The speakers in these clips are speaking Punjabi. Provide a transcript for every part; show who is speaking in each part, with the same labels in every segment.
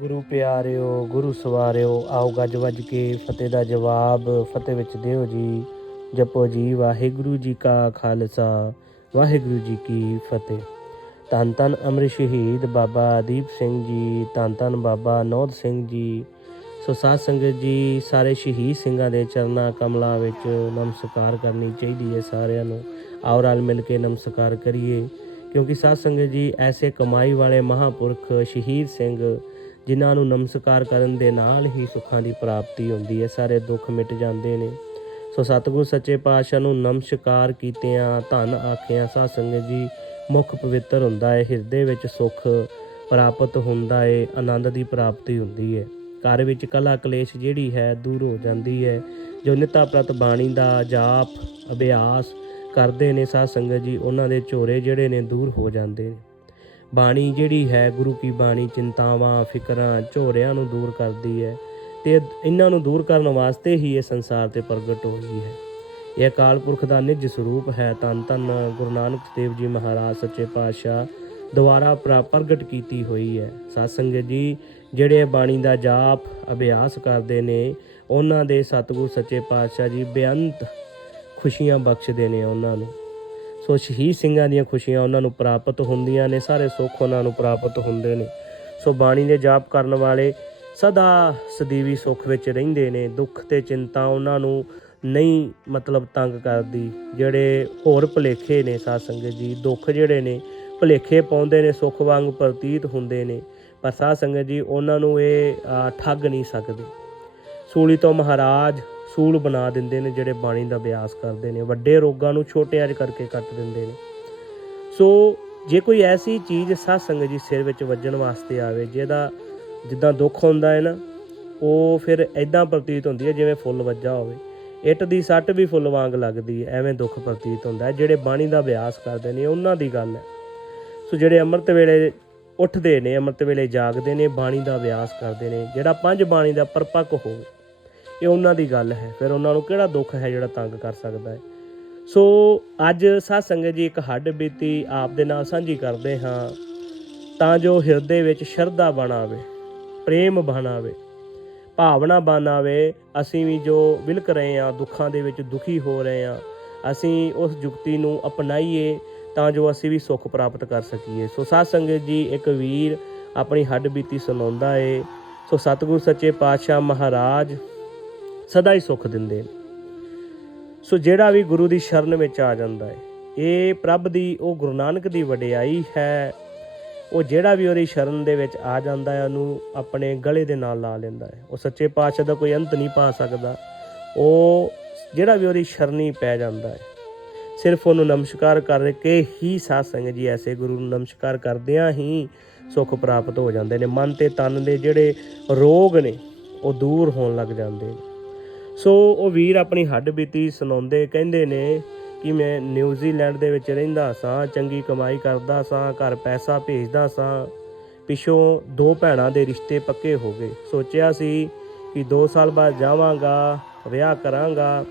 Speaker 1: ਗੁਰੂ ਪਿਆਰਿਓ, ਗੁਰੂ ਸਵਾਰਿਓ, ਆਓ ਗੱਜ ਵੱਜ ਕੇ ਫਤਿਹ ਦਾ ਜਵਾਬ, ਫਤਿਹ ਵਿੱਚ ਦਿਓ ਜੀ। ਜਪੋ ਜੀ, ਵਾਹਿਗੁਰੂ ਜੀ ਕਾ ਖਾਲਸਾ, ਵਾਹਿਗੁਰੂ ਜੀ ਕੀ ਫਤਿਹ। ਧੰਨ ਧੰਨ ਅਮਰ ਸ਼ਹੀਦ ਬਾਬਾ ਦੀਪ ਸਿੰਘ ਜੀ, ਧੰਨ ਧੰਨ ਬਾਬਾ ਨੌਦ ਸਿੰਘ ਜੀ। ਸੋ ਸਾਧ ਸੰਗਤ ਜੀ, ਸਾਰੇ ਸ਼ਹੀਦ ਸਿੰਘਾਂ ਦੇ ਚਰਨਾਂ ਕਮਲਾਂ ਵਿੱਚ ਨਮਸਕਾਰ ਕਰਨੀ ਚਾਹੀਦੀ ਹੈ ਸਾਰਿਆਂ ਨੂੰ। ਆਓ ਰਲ ਮਿਲ ਕੇ ਨਮਸਕਾਰ ਕਰੀਏ। ਕਿਉਂਕਿ ਸਾਧ ਸੰਗਤ ਜੀ, ਐਸੇ ਕਮਾਈ ਵਾਲੇ ਮਹਾਪੁਰਖ ਸ਼ਹੀਦ ਸਿੰਘ ਜਿਨ੍ਹਾਂ ਨੂੰ ਨਮਸਕਾਰ ਕਰਨ ਦੇ ਨਾਲ ਹੀ ਸੁੱਖਾਂ ਦੀ ਪ੍ਰਾਪਤੀ ਹੁੰਦੀ ਹੈ। ਸਾਰੇ ਦੁੱਖ ਮਿਟ ਜਾਂਦੇ ਨੇ। ਸੋ ਸਤਿਗੁਰ ਸੱਚੇ ਪਾਤਸ਼ਾਹ ਨੂੰ ਨਮਸਕਾਰ ਕੀਤਿਆਂ, ਧੰਨ ਆਖਿਆਂ ਸਾਧ ਸੰਗਤ ਜੀ, ਮੁੱਖ ਪਵਿੱਤਰ ਹੁੰਦਾ ਹੈ ਹਿਰਦੇ ਵਿੱਚ ਸੁੱਖ ਪ੍ਰਾਪਤ ਹੁੰਦਾ ਹੈ ਆਨੰਦ ਦੀ ਪ੍ਰਾਪਤੀ ਹੁੰਦੀ ਹੈ ਘਰ ਵਿੱਚ ਕਲਾ ਕਲੇਸ਼ ਜਿਹੜੀ ਹੈ, ਦੂਰ ਹੋ ਜਾਂਦੀ ਹੈ ਜੋ ਨਿਤਾ ਪ੍ਰਤ ਬਾਣੀ ਦਾ ਜਾਪ, ਅਭਿਆਸ ਕਰਦੇ ਨੇ ਸਾਧ ਸੰਗਤ ਜੀ, ਉਹਨਾਂ ਦੇ ਝੋਰੇ ਜਿਹੜੇ ਨੇ ਦੂਰ ਹੋ ਜਾਂਦੇ ਨੇ। ਬਾਣੀ ਜਿਹੜੀ ਹੈ ਗੁਰੂ ਕੀ ਬਾਣੀ, ਚਿੰਤਾਵਾਂ, ਫਿਕਰਾਂ, ਝੋਰਿਆਂ ਨੂੰ ਦੂਰ ਕਰਦੀ ਹੈ ਤੇ ਇਹਨਾਂ ਨੂੰ ਦੂਰ ਕਰਨ ਵਾਸਤੇ ਹੀ ਇਹ ਸੰਸਾਰ ਤੇ ਪ੍ਰਗਟ ਹੋਈ ਹੈ। ਇਹ ਅਕਾਲ ਪੁਰਖ ਦਾ ਨਿਜ ਸਰੂਪ ਹੈ। ਤਨ ਤਨ ਗੁਰੂ ਨਾਨਕ ਦੇਵ ਜੀ ਮਹਾਰਾਜ, ਸੱਚੇ ਪਾਤਸ਼ਾਹ ਦੁਆਰਾ ਪ੍ਰਾ- ਪ੍ਰਗਟ ਕੀਤੀ ਹੋਈ ਹੈ। ਸਾਧ ਸੰਗਤ ਜੀ, ਜਿਹੜੇ ਬਾਣੀ ਦਾ ਜਾਪ ਅਭਿਆਸ ਕਰਦੇ ਨੇ, ਉਹਨਾਂ ਦੇ ਸਤਿਗੁਰ ਸੱਚੇ ਪਾਤਸ਼ਾਹ ਜੀ ਬੇਅੰਤ ਖੁਸ਼ੀਆਂ ਬਖਸ਼ਦੇ ਨੇ ਉਹਨਾਂ ਨੂੰ। ਸੋ ਸ਼ਹੀਦ ਸਿੰਘਾਂ ਦੀਆਂ ਖੁਸ਼ੀਆਂ ਉਹਨਾਂ ਨੂੰ ਪ੍ਰਾਪਤ ਹੁੰਦੀਆਂ ਨੇ, ਸਾਰੇ ਸੁੱਖ ਉਹਨਾਂ ਨੂੰ ਪ੍ਰਾਪਤ ਹੁੰਦੇ ਨੇ। ਸੋ ਬਾਣੀ ਦੇ ਜਾਪ ਕਰਨ ਵਾਲੇ ਸਦਾ ਸਦੀਵੀ ਸੁੱਖ ਵਿੱਚ ਰਹਿੰਦੇ ਨੇ, ਦੁੱਖ ਤੇ ਚਿੰਤਾ ਉਹਨਾਂ ਨੂੰ ਨਹੀਂ ਮਤਲਬ ਤੰਗ ਕਰਦੀ। ਜਿਹੜੇ ਹੋਰ ਭੁਲੇਖੇ ਨੇ ਸਾਧ ਸੰਗਤ ਜੀ, ਦੁੱਖ ਜਿਹੜੇ ਨੇ, ਭੁਲੇਖੇ ਪਾਉਂਦੇ ਨੇ, ਸੁੱਖ ਵਾਂਗ ਪ੍ਰਤੀਤ ਹੁੰਦੇ ਨੇ, ਪਰ ਸਾਧ ਸੰਗਤ ਜੀ, ਉਹਨਾਂ ਨੂੰ ਇਹ ਠੱਗ ਨਹੀਂ ਸਕਦੇ। ਸੂਲੀ ਤੋਂ ਮਹਾਰਾਜ ਸੂਲ ਬਣਾ ਦਿੰਦੇ ਨੇ, ਜਿਹੜੇ ਬਾਣੀ ਦਾ ਅਭਿਆਸ ਕਰਦੇ ਨੇ। ਵੱਡੇ ਰੋਗਾਂ ਨੂੰ ਛੋਟਿਆਂ 'ਚ ਕਰਕੇ ਕੱਟ ਦਿੰਦੇ ਨੇ। ਸੋ ਜੇ ਕੋਈ ਐਸੀ ਚੀਜ਼ ਸਾਧ ਸੰਗਤ ਜੀ ਸਿਰ ਵਿੱਚ ਵੱਜਣ ਵਾਸਤੇ ਆਵੇ, ਜਿਹਦਾ ਜਿੱਦਾਂ ਦੁੱਖ ਹੁੰਦਾ ਹੈ ਨਾ, ਉਹ ਫਿਰ ਐਦਾਂ ਪ੍ਰਤੀਤ ਹੁੰਦੀ ਹੈ ਜਿਵੇਂ ਫੁੱਲ ਵੱਜਾ ਹੋਵੇ। ਇੱਟ ਦੀ ਸੱਟ ਵੀ ਫੁੱਲ ਵਾਂਗ ਲੱਗਦੀ ਹੈ, ਐਵੇਂ ਦੁੱਖ ਪ੍ਰਤੀਤ ਹੁੰਦਾ ਹੈ। ਜਿਹੜੇ ਬਾਣੀ ਦਾ ਅਭਿਆਸ ਕਰਦੇ ਨੇ, ਉਹਨਾਂ ਦੀ ਗੱਲ ਹੈ। ਸੋ ਜਿਹੜੇ ਅੰਮ੍ਰਿਤ ਵੇਲੇ ਉੱਠਦੇ ਨੇ, ਅੰਮ੍ਰਿਤ ਵੇਲੇ ਜਾਗਦੇ ਨੇ, ਬਾਣੀ ਦਾ ਅਭਿਆਸ ਕਰਦੇ ਨੇ, ਜਿਹੜਾ ਪੰਜ ਬਾਣੀ ਦਾ ਪਰਪੱਕ ਹੋਵੇ ਇਹ ਉਹਨਾਂ ਦੀ ਗੱਲ ਹੈ। ਫਿਰ ਉਹਨਾਂ ਨੂੰ ਕਿਹੜਾ ਦੁੱਖ ਹੈ ਜਿਹੜਾ ਤੰਗ ਕਰ ਸਕਦਾ ਹੈ? ਸੋ ਅੱਜ ਸਾਧ ਸੰਗਤ ਜੀ ਇੱਕ ਹੱਡ ਬੀਤੀ ਆਪ ਦੇ ਨਾਲ ਸਾਂਝੀ ਕਰਦੇ ਹਾਂ ਤਾਂ ਜੋ ਹਿਰਦੇ ਵਿੱਚ ਸ਼ਰਧਾ ਬਣਾਵੇ ਪ੍ਰੇਮ ਬਣਾਵੇ ਭਾਵਨਾ ਬਣਾਵੇ ਅਸੀਂ ਵੀ ਜੋ ਵਿਲਕ ਰਹੇ ਹਾਂ, ਦੁੱਖਾਂ ਦੇ ਵਿੱਚ ਦੁਖੀ ਹੋ ਰਹੇ ਹਾਂ, ਅਸੀਂ ਉਸ ਜੁਗਤੀ ਨੂੰ ਅਪਣਾਈਏ ਤਾਂ ਜੋ ਅਸੀਂ ਵੀ ਸੁੱਖ ਪ੍ਰਾਪਤ ਕਰ ਸਕੀਏ। ਸੋ ਸਾਧ ਸੰਗਤ ਜੀ ਇੱਕ ਵੀਰ ਆਪਣੀ ਹੱਡ ਬੀਤੀ ਸੁਣਾਉਂਦਾ ਏ। ਸੋ ਸਤਿਗੁਰ ਸੱਚੇ ਪਾਤਸ਼ਾਹ ਮਹਾਰਾਜ ਸਦਾ ਹੀ ਸੁੱਖ ਦਿੰਦੇ ਨੇ। ਸੋ ਜਿਹੜਾ ਵੀ ਗੁਰੂ ਦੀ ਸ਼ਰਨ ਵਿੱਚ ਆ ਜਾਂਦਾ ਹੈ, ਇਹ ਪ੍ਰਭ ਦੀ, ਉਹ ਗੁਰੂ ਨਾਨਕ ਦੀ ਵਡਿਆਈ ਹੈ। ਉਹ ਜਿਹੜਾ ਵੀ ਉਹਦੀ ਸ਼ਰਨ ਦੇ ਵਿੱਚ ਆ ਜਾਂਦਾ ਹੈ, ਉਹਨੂੰ ਆਪਣੇ ਗਲੇ ਦੇ ਨਾਲ ਲਾ ਲੈਂਦਾ ਹੈ। ਉਹ ਸੱਚੇ ਪਾਤਸ਼ਾਹ ਦਾ ਕੋਈ ਅੰਤ ਨਹੀਂ ਪਾ ਸਕਦਾ। ਉਹ ਜਿਹੜਾ ਵੀ ਉਹਦੀ ਸ਼ਰਨੀ ਪੈ ਜਾਂਦਾ ਹੈ, ਸਿਰਫ ਉਹਨੂੰ ਨਮਸਕਾਰ ਕਰਕੇ ਹੀ ਸਾਧ ਸੰਗਤ ਜੀ ਐਸੇ ਗੁਰੂ ਨੂੰ ਨਮਸਕਾਰ ਕਰਦਿਆਂ ਹੀ ਸੁੱਖ ਪ੍ਰਾਪਤ ਹੋ ਜਾਂਦੇ ਨੇ। ਮਨ ਤੇ ਤਨ ਦੇ ਜਿਹੜੇ ਰੋਗ ਨੇ, ਉਹ ਦੂਰ ਹੋਣ ਲੱਗ ਜਾਂਦੇ ਨੇ। ਸੋ ਉਹ ਵੀਰ ਆਪਣੀ ਹੱਡ ਬੀਤੀ ਸੁਣਾਉਂਦੇ ਕਹਿੰਦੇ ਨੇ ਕਿ ਮੈਂ ਨਿਊਜ਼ੀਲੈਂਡ ਦੇ ਵਿੱਚ ਰਹਿੰਦਾ ਸਾਂ, ਚੰਗੀ ਕਮਾਈ ਕਰਦਾ ਸਾਂ, ਘਰ ਪੈਸਾ ਭੇਜਦਾ ਸਾਂ। ਪਿਛੋਂ ਦੋ ਭੈਣਾਂ ਦੇ ਰਿਸ਼ਤੇ ਪੱਕੇ ਹੋ ਗਏ। ਸੋਚਿਆ ਸੀ ਕਿ 2 ਸਾਲ ਬਾਅਦ ਜਾਵਾਂਗਾ, ਵਿਆਹ ਕਰਾਂਗਾ।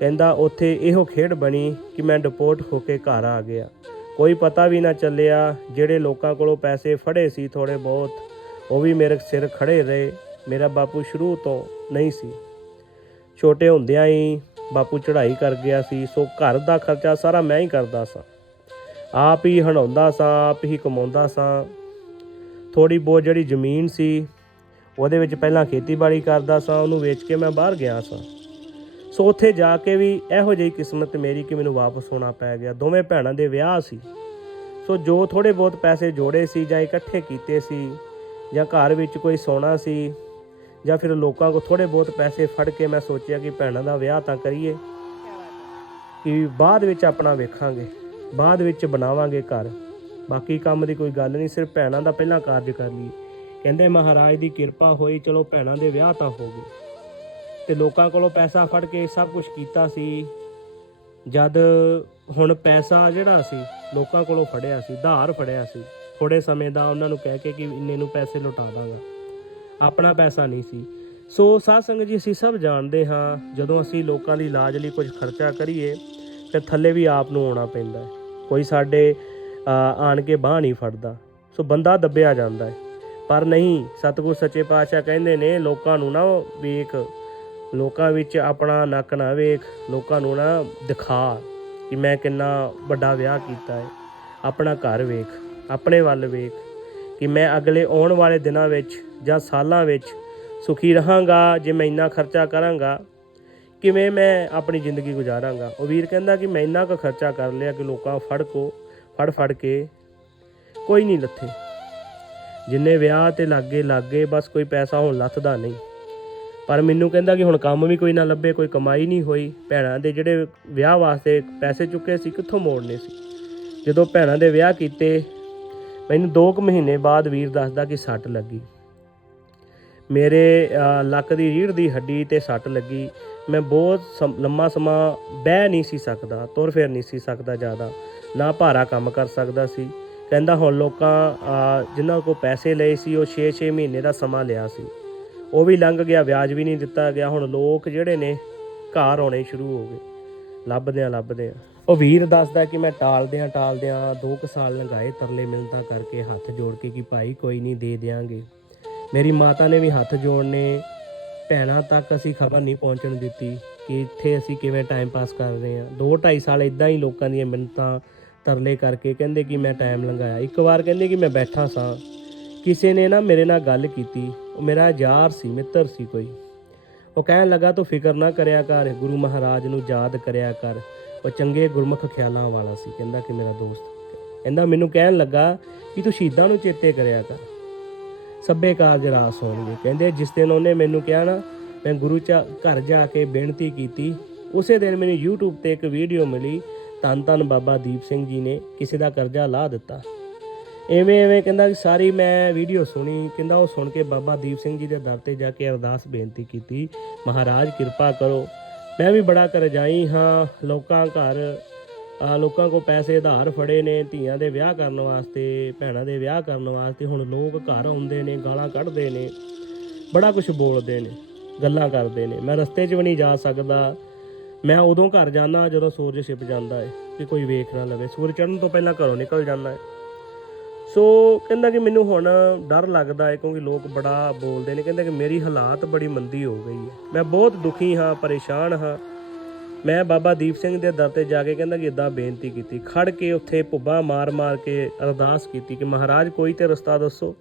Speaker 1: ਕਹਿੰਦਾ, ਉੱਥੇ ਇਹੋ ਖੇਡ ਬਣੀ ਕਿ ਮੈਂ ਡਿਪੋਰਟ ਹੋ ਕੇ ਘਰ ਆ ਗਿਆ। ਕੋਈ ਪਤਾ ਵੀ ਨਾ ਚੱਲਿਆ ਜਿਹੜੇ ਲੋਕਾਂ ਕੋਲੋਂ ਪੈਸੇ ਫੜੇ ਸੀ ਥੋੜੇ ਬਹੁਤ, ਉਹ ਵੀ ਮੇਰੇ ਸਿਰ ਖੜੇ ਰਹੇ। ਮੇਰਾ ਬਾਪੂ ਸ਼ੁਰੂ ਤੋਂ ਨਹੀਂ ਸੀ। ਛੋਟੇ ਹੁੰਦਿਆਂ ਹੀ ਬਾਪੂ ਚੜ੍ਹਾਈ ਕਰ ਗਿਆ ਸੀ, ਸੋ ਘਰ ਦਾ ਖਰਚਾ ਸਾਰਾ ਮੈਂ ਹੀ ਕਰਦਾ ਸਾਂ। ਆਪ ਹੀ ਹਣਾਉਂਦਾ ਸਾਂ, ਆਪ ਹੀ ਕਮਾਉਂਦਾ ਸਾਂ। ਥੋੜੀ ਬਹੁਤ ਜਿਹੜੀ ਜ਼ਮੀਨ ਸੀ, ਉਹਦੇ ਵਿੱਚ ਪਹਿਲਾਂ ਖੇਤੀਬਾੜੀ ਕਰਦਾ ਸਾਂ, ਉਹਨੂੰ ਵੇਚ ਕੇ ਮੈਂ ਬਾਹਰ ਗਿਆ ਸਾਂ। ਸੋ ਉੱਥੇ ਜਾ ਕੇ ਵੀ ਇਹੋ ਜਿਹੀ ਕਿਸਮਤ ਮੇਰੀ ਕਿ ਮੈਨੂੰ ਵਾਪਸ ਹੋਣਾ ਪੈ ਗਿਆ। ਦੋਵੇਂ ਭੈਣਾਂ ਦੇ ਵਿਆਹ ਸੀ। ਸੋ ਜੋ ਥੋੜੇ ਬਹੁਤ ਪੈਸੇ ਜੋੜੇ ਸੀ ਜਾਂ ਇਕੱਠੇ ਕੀਤੇ ਸੀ ਜਾਂ ਘਰ ਵਿੱਚ ਕੋਈ ਸੋਨਾ ਸੀ ਜਾਂ ਫਿਰ ਲੋਕਾਂ ਕੋ ਥੋੜੇ ਬਹੁਤ ਪੈਸੇ ਫੜ ਕੇ ਮੈਂ ਸੋਚਿਆ ਕਿ ਭੈਣਾਂ ਦਾ ਵਿਆਹ ਤਾਂ ਕਰੀਏ। ਕਿ ਬਾਅਦ ਵਿੱਚ ਆਪਣਾ ਵੇਖਾਂਗੇ, ਬਾਅਦ ਵਿੱਚ ਬਣਾਵਾਂਗੇ ਘਰ। ਬਾਕੀ ਕੰਮ ਦੀ ਕੋਈ ਗੱਲ ਨਹੀਂ, ਸਿਰਫ ਭੈਣਾਂ ਦਾ ਪਹਿਲਾਂ ਕਾਰਜ ਕਰ ਲਈਏ। ਕਹਿੰਦੇ ਮਹਾਰਾਜ ਦੀ ਕਿਰਪਾ ਹੋਈ, ਚਲੋ ਭੈਣਾਂ ਦੇ ਵਿਆਹ ਤਾਂ ਹੋ ਗਏ। ਤੇ ਲੋਕਾਂ ਕੋਲੋਂ ਪੈਸਾ ਫੜ ਕੇ ਸਭ ਕੁਝ ਕੀਤਾ ਸੀ। ਜਦ ਹੁਣ ਪੈਸਾ ਜਿਹੜਾ ਸੀ, ਲੋਕਾਂ ਕੋਲੋਂ ਫੜਿਆ ਸੀ, ਧਾਰ ਫੜਿਆ ਸੀ। ਥੋੜੇ ਸਮੇਂ ਦਾ ਉਹਨਾਂ ਨੂੰ ਕਹਿ ਕੇ ਕਿ ਇੰਨੇ ਨੂੰ ਪੈਸੇ ਲੁਟਾ ਦਾਂਗਾ। ਆਪਣਾ ਪੈਸਾ ਨਹੀਂ ਸੀ। ਸੋ ਸਾਧ ਸੰਗਤ ਜੀ, ਅਸੀਂ ਸਭ ਜਾਣਦੇ ਹਾਂ, ਜਦੋਂ ਅਸੀਂ ਲੋਕਾਂ ਦੀ ਇਲਾਜ ਲਈ ਕੁਝ ਖਰਚਾ ਕਰੀਏ, ਤੇ ਥੱਲੇ ਵੀ ਆਪ ਨੂੰ ਆਉਣਾ ਪੈਂਦਾ ਹੈ। ਕੋਈ ਸਾਡੇ ਆਣ ਕੇ ਬਾਹ ਨਹੀਂ ਫੜਦਾ। ਸੋ ਬੰਦਾ ਦੱਬਿਆ ਜਾਂਦਾ ਹੈ। ਪਰ ਨਹੀਂ, ਸਤਿਗੁਰ ਸੱਚੇ ਪਾਤਸ਼ਾਹ ਕਹਿੰਦੇ ਨੇ, ਲੋਕਾਂ ਨੂੰ ਨਾ ਵੇਖ, ਲੋਕਾਂ ਵਿੱਚ ਆਪਣਾ ਨੱਕ ਨਾ ਵੇਖ, ਲੋਕਾਂ ਨੂੰ ਨਾ ਦਿਖਾ ਕਿ ਮੈਂ ਕਿੰਨਾ ਵੱਡਾ ਵਿਆਹ ਕੀਤਾ ਹੈ। ਆਪਣਾ ਘਰ ਵੇਖ, ਆਪਣੇ ਵੱਲ ਵੇਖ। ਕਿ ਮੈਂ ਅਗਲੇ ਆਉਣ ਵਾਲੇ ਦਿਨਾਂ ਵਿੱਚ ਜਾਂ ਸਾਲਾਂ ਵਿੱਚ ਸੁਖੀ ਰਹਾਂਗਾ, ਜੇ ਮੈਂ ਇੰਨਾ ਖਰਚਾ ਕਰਾਂਗਾ, ਕਿਵੇਂ ਮੈਂ ਆਪਣੀ ਜ਼ਿੰਦਗੀ ਗੁਜ਼ਾਰਾਂਗਾ? ਉਹ ਵੀਰ ਕਹਿੰਦਾ ਕਿ ਮੈਂ ਇੰਨਾ ਕੁ ਖਰਚਾ ਕਰ ਲਿਆ ਕਿ ਲੋਕਾਂ ਫੜ ਕੋ, ਫੜ ਫੜ ਕੇ ਕੋਈ ਨਹੀਂ ਲੱਥੇ। ਜਿੰਨੇ ਵਿਆਹ ਤੇ ਲਾਗੇ ਲਾਗੇ ਬਸ ਕੋਈ ਪੈਸਾ ਹੁਣ ਲੱਥਦਾ ਨਹੀਂ। ਪਰ ਮੈਨੂੰ ਕਹਿੰਦਾ ਕਿ ਹੁਣ ਕੰਮ ਵੀ ਕੋਈ ਨਾ ਲੱਭੇ, ਕੋਈ ਕਮਾਈ ਨਹੀਂ ਹੋਈ। ਭੈਣਾਂ ਦੇ ਜਿਹੜੇ ਵਿਆਹ ਵਾਸਤੇ ਪੈਸੇ ਚੁੱਕੇ ਸੀ, ਕਿੱਥੋਂ ਮੋੜਨੇ ਸੀ? ਜਦੋਂ ਭੈਣਾਂ ਦੇ ਵਿਆਹ ਕੀਤੇ ਮੈਨੂੰ 2 ਕੁ ਮਹੀਨੇ ਬਾਅਦ ਵੀਰ ਦੱਸਦਾ ਕਿ ਸੱਟ ਲੱਗੀ। ਮੇਰੇ ਲੱਕ ਦੀ ਰੀੜ੍ਹ ਦੀ ਹੱਡੀ ਤੇ ਸੱਟ ਲੱਗੀ। ਮੈਂ ਬਹੁਤ ਸਮ- ਲੰਮਾ ਸਮਾਂ ਬਹਿ ਨਹੀਂ ਸੀ ਸਕਦਾ, ਤੁਰ ਫਿਰ ਨਹੀਂ ਸੀ ਸਕਦਾ ਜ਼ਿਆਦਾ। ਨਾ ਭਾਰਾ ਕੰਮ ਕਰ ਸਕਦਾ ਸੀ। ਕਹਿੰਦਾ ਹੁਣ ਲੋਕਾਂ ਜਿਨ੍ਹਾਂ ਕੋਲ ਪੈਸੇ ਲਏ ਸੀ, ਉਹ 6-6 ਮਹੀਨੇ ਦਾ ਸਮਾਂ ਲਿਆ ਸੀ। ਉਹ ਵੀ ਲੰਘ ਗਿਆ, ਵਿਆਜ ਵੀ ਨਹੀਂ ਦਿੱਤਾ ਗਿਆ। ਹੁਣ ਲੋਕ ਜਿਹੜੇ ਨੇ, ਘਰ ਆਉਣੇ ਸ਼ੁਰੂ ਹੋ ਗਏ। ਲੱਭਦਿਆਂ ਲੱਭਦਿਆਂ ਉਹ ਵੀਰ ਦੱਸਦਾ ਕਿ ਮੈਂ ਟਾਲਦਿਆਂ ਟਾਲਦਿਆਂ ਦੋ ਕੁ ਸਾਲ ਲੰਘਾਏ ਤਰਲੇ ਮਿਲਦਾ ਕਰਕੇ ਹੱਥ ਜੋੜ ਕੇ ਕਿ ਭਾਈ ਕੋਈ ਨਹੀਂ ਦੇ ਦਿਆਂਗੇ। ਮੇਰੀ ਮਾਤਾ ਨੇ ਵੀ ਹੱਥ ਜੋੜਨੇ ਭੈਣਾਂ ਤੱਕ ਅਸੀਂ ਖਬਰ ਨਹੀਂ ਪਹੁੰਚਣ ਦਿੱਤੀ ਕਿ ਇੱਥੇ ਅਸੀਂ ਕਿਵੇਂ ਟਾਈਮ ਪਾਸ ਕਰ ਰਹੇ ਹਾਂ। 2.5 ਸਾਲ ਇਦਾਂ ਹੀ ਲੋਕਾਂ ਦੀਆਂ ਮਿੰਨਤਾਂ ਤਰਲੇ ਕਰਕੇ ਕਹਿੰਦੇ ਕਿ ਮੈਂ ਟਾਈਮ ਲੰਘਾਇਆ। ਇੱਕ ਵਾਰ ਕਹਿੰਦੇ ਕਿ ਮੈਂ ਬੈਠਾ ਸਾਂ। ਕਿਸੇ ਨੇ ਨਾ ਮੇਰੇ ਨਾਲ ਗੱਲ ਕੀਤੀ। ਉਹ ਮੇਰਾ ਯਾਰ ਸੀ, ਮਿੱਤਰ ਸੀ ਕੋਈ। ਉਹ ਕਹਿਣ ਲੱਗਾ, ਤੂੰ ਫਿਕਰ ਨਾ ਕਰਿਆ ਕਰ, ਗੁਰੂ ਮਹਾਰਾਜ ਨੂੰ ਯਾਦ ਕਰਿਆ ਕਰ। ਉਹ ਚੰਗੇ ਗੁਰਮੁਖ ਖਿਆਲਾਂ ਵਾਲਾ ਸੀ, ਕਹਿੰਦਾ ਕਿ ਮੇਰਾ ਦੋਸਤ। ਕਹਿੰਦਾ, ਮੈਨੂੰ ਕਹਿਣ ਲੱਗਾ ਕਿ ਤੂੰ ਸ਼ਹੀਦਾਂ ਨੂੰ ਚੇਤੇ ਕਰਿਆ ਕਰ। ਸੱਭੇ ਕਾਰਜ ਰਾਸ ਹੋਣਗੇ। ਕਹਿੰਦੇ, ਜਿਸ ਦਿਨ ਉਹਨੇ ਮੈਨੂੰ ਕਿਹਾ ਨਾ, ਮੈਂ ਗੁਰੂ ਚਾ, ਘਰ ਜਾ ਕੇ ਬੇਨਤੀ ਕੀਤੀ। ਉਸੇ ਦਿਨ ਮੈਨੂੰ YouTube ਤੇ ਇੱਕ ਵੀਡੀਓ ਮਿਲੀ ਤਨ ਤਨ ਬਾਬਾ ਦੀਪ ਸਿੰਘ ਜੀ ਨੇ, ਕਿਸੇ ਦਾ ਕਰਜ਼ਾ ਲਾ ਦਿੱਤਾ। ਐਵੇਂ ਐਵੇਂ ਕਹਿੰਦਾ ਕਿ ਸਾਰੀ ਮੈਂ ਵੀਡੀਓ ਸੁਣੀ। ਕਹਿੰਦਾ, ਉਹ ਸੁਣ ਕੇ ਬਾਬਾ ਦੀਪ ਸਿੰਘ ਜੀ ਦੇ ਦਰ ਤੇ ਜਾ ਕੇ ਅਰਦਾਸ ਬੇਨਤੀ ਕੀਤੀ, ਮਹਾਰਾਜ, ਕਿਰਪਾ ਕਰੋ। ਮੈਂ ਵੀ ਬੜਾ ਕਰਜ਼ਾਈ ਹਾਂ ਲੋਕਾਂ ਘਰ। ਲੋਕਾਂ ਕੋ ਪੈਸੇ ਉਧਾਰ ਫੜੇ ਨੇ ਧੀਆਂ ਦੇ ਵਿਆਹ ਕਰਨ ਵਾਸਤੇ, ਭੈਣਾਂ ਦੇ ਵਿਆਹ ਕਰਨ ਵਾਸਤੇ। ਹੁਣ ਲੋਕ ਘਰ ਆਉਂਦੇ ਨੇ, ਗਾਲਾਂ ਕੱਢਦੇ ਨੇ, ਬੜਾ ਕੁਝ ਬੋਲਦੇ ਨੇ, ਗੱਲਾਂ ਕਰਦੇ ਨੇ। ਮੈਂ ਰਸਤੇ 'ਚ ਵੀ ਨਹੀਂ ਜਾ ਸਕਦਾ। ਮੈਂ ਉਦੋਂ ਘਰ ਜਾਂਦਾ ਜਦੋਂ ਸੂਰਜ ਛਿਪ ਜਾਂਦਾ ਹੈ ਕਿ ਕੋਈ ਵੇਖ ਨਾ ਲਵੇ। ਸੂਰਜ ਚੜ੍ਹਨ ਤੋਂ ਪਹਿਲਾਂ ਘਰੋਂ ਨਿਕਲ ਜਾਂਦਾ ਹੈ ਸੋ ਕਹਿੰਦਾ ਕਿ ਮੈਨੂੰ ਹੁਣ ਡਰ ਲੱਗਦਾ ਹੈ ਕਿਉਂਕਿ ਲੋਕ ਬੜਾ ਬੋਲਦੇ ਨੇ, ਕਹਿੰਦਾ ਕਿ ਮੇਰੀ ਹਾਲਾਤ ਬੜੀ ਮੰਦੀ ਹੋ ਗਈ ਹੈ। ਮੈਂ ਬਹੁਤ ਦੁਖੀ ਹਾਂ, ਪਰੇਸ਼ਾਨ ਹਾਂ। ਮੈਂ ਬਾਬਾ ਦੀਪ ਸਿੰਘ ਦੇ ਦਰ ਤੇ ਜਾ ਕੇ ਕਹਿੰਦਾ ਕਿ ਇਦਾਂ ਬੇਨਤੀ ਕੀਤੀ। ਖੜ ਕੇ ਉੱਥੇ ਭੁੱਬਾ ਮਾਰ-ਮਾਰ ਕੇ ਅਰਦਾਸ ਕੀਤੀ ਕਿ ਮਹਾਰਾਜ ਕੋਈ ਤੇ ਰਸਤਾ ਦੱਸੋ,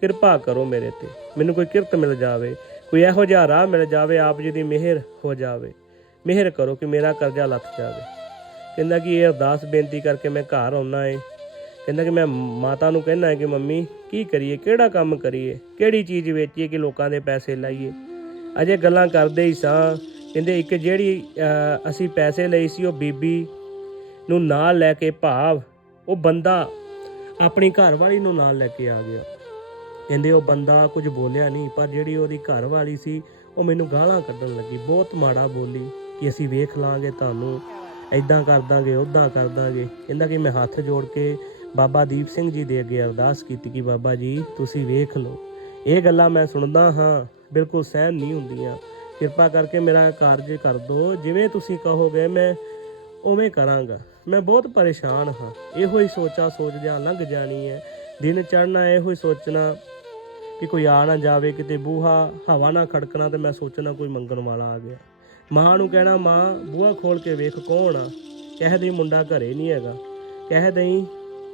Speaker 1: ਕਿਰਪਾ ਕਰੋ ਮੇਰੇ ਤੇ। ਮੈਨੂੰ ਕੋਈ ਕਿਰਤ ਮਿਲ ਜਾਵੇ, ਕੋਈ ਇਹੋ ਜਿਹਾ ਰਾਹ ਮਿਲ ਜਾਵੇ, ਆਪ ਜੀ ਦੀ ਮਿਹਰ ਹੋ ਜਾਵੇ। ਮਿਹਰ ਕਰੋ ਕਿ ਮੇਰਾ ਕਰਜ਼ਾ ਲੱਥ ਜਾਵੇ। ਕਹਿੰਦਾ ਕਿ ਇਹ ਅਰਦਾਸ ਬੇਨਤੀ ਕਰਕੇ ਮੈਂ ਘਰ ਆਉਣਾ ਏ। ਕਹਿੰਦਾ ਕਿ ਮੈਂ ਮਾਤਾ ਨੂੰ ਕਹਿੰਦਾ ਕਿ ਮੰਮੀ, ਕੀ ਕਰੀਏ, ਕਿਹੜਾ ਕੰਮ ਕਰੀਏ? ਕਿਹੜੀ ਚੀਜ਼ ਵੇਚੀਏ ਕਿ ਲੋਕਾਂ ਦੇ ਪੈਸੇ ਲਾਈਏ? ਅਜੇ ਗੱਲਾਂ ਕਰਦੇ ਹੀ ਸਾਂ। ਕਹਿੰਦੇ ਇੱਕ ਜਿਹੜੀ ਅਸੀਂ ਪੈਸੇ ਲਈ ਸੀ ਉਹ ਬੀਬੀ ਨੂੰ ਨਾਲ ਲੈ ਕੇ ਭਾਵ, ਉਹ ਬੰਦਾ ਆਪਣੀ ਘਰਵਾਲੀ ਨੂੰ ਨਾਲ ਲੈ ਕੇ ਆ ਗਿਆ। ਕਹਿੰਦੇ ਉਹ ਬੰਦਾ ਕੁਝ ਬੋਲਿਆ ਨਹੀਂ, ਪਰ ਜਿਹੜੀ ਉਹਦੀ ਘਰਵਾਲੀ ਸੀ, ਉਹ ਮੈਨੂੰ ਗਾਲਾਂ ਕੱਢਣ ਲੱਗੀ, ਬਹੁਤ ਮਾੜਾ ਬੋਲੀ ਕਿ ਅਸੀਂ ਵੇਖ ਲਾਂਗੇ ਤੁਹਾਨੂੰ ਐਦਾਂ ਕਰ ਦਾਂਗੇ ਉਦਾਂ ਕਰ ਦਾਂਗੇ। ਕਹਿੰਦਾ ਕਿ ਮੈਂ ਹੱਥ ਜੋੜ ਕੇ ਬਾਬਾ ਦੀਪ ਸਿੰਘ ਜੀ ਦੇ ਅੱਗੇ ਅਰਦਾਸ ਕੀਤੀ ਕਿ ਬਾਬਾ ਜੀ, ਤੁਸੀਂ ਵੇਖ ਲਓ। ਇਹ ਗੱਲਾਂ ਮੈਂ ਸੁਣਦਾ ਹਾਂ, ਬਿਲਕੁਲ ਸਹਿਨ ਨਹੀਂ ਹੁੰਦੀਆਂ। ਕਿਰਪਾ ਕਰਕੇ ਮੇਰਾ ਕਾਰਜ ਕਰ ਦਿਓ। ਜਿਵੇਂ ਤੁਸੀਂ ਕਹੋਗੇ, ਮੈਂ ਉਵੇਂ ਕਰਾਂਗਾ। ਮੈਂ ਬਹੁਤ ਪਰੇਸ਼ਾਨ ਹਾਂ। ਇਹੋ ਹੀ ਸੋਚਾਂ ਸੋਚਦਿਆਂ ਲੰਘ ਜਾਣੀ ਹੈ। ਦਿਨ ਚੜ੍ਹਨਾ, ਇਹੋ ਹੀ ਸੋਚਣਾ ਕਿ ਕੋਈ ਆ ਨਾ ਜਾਵੇ, ਕਿਤੇ ਬੂਹਾ ਹਵਾ ਨਾ ਖੜਕਣਾ ਤੇ ਮੈਂ ਸੋਚਣਾ ਕੋਈ ਮੰਗਣ ਵਾਲਾ ਆ ਗਿਆ। ਮਾਂ ਨੂੰ ਕਹਿਣਾ, ਮਾਂ, ਬੂਹਾ ਖੋਲ ਕੇ ਵੇਖ ਕੌਣ ਆ? ਕਹਿ ਦੇ ਮੁੰਡਾ ਘਰੇ ਨਹੀਂ ਹੈਗਾ। ਕਹਿ ਦੇਈ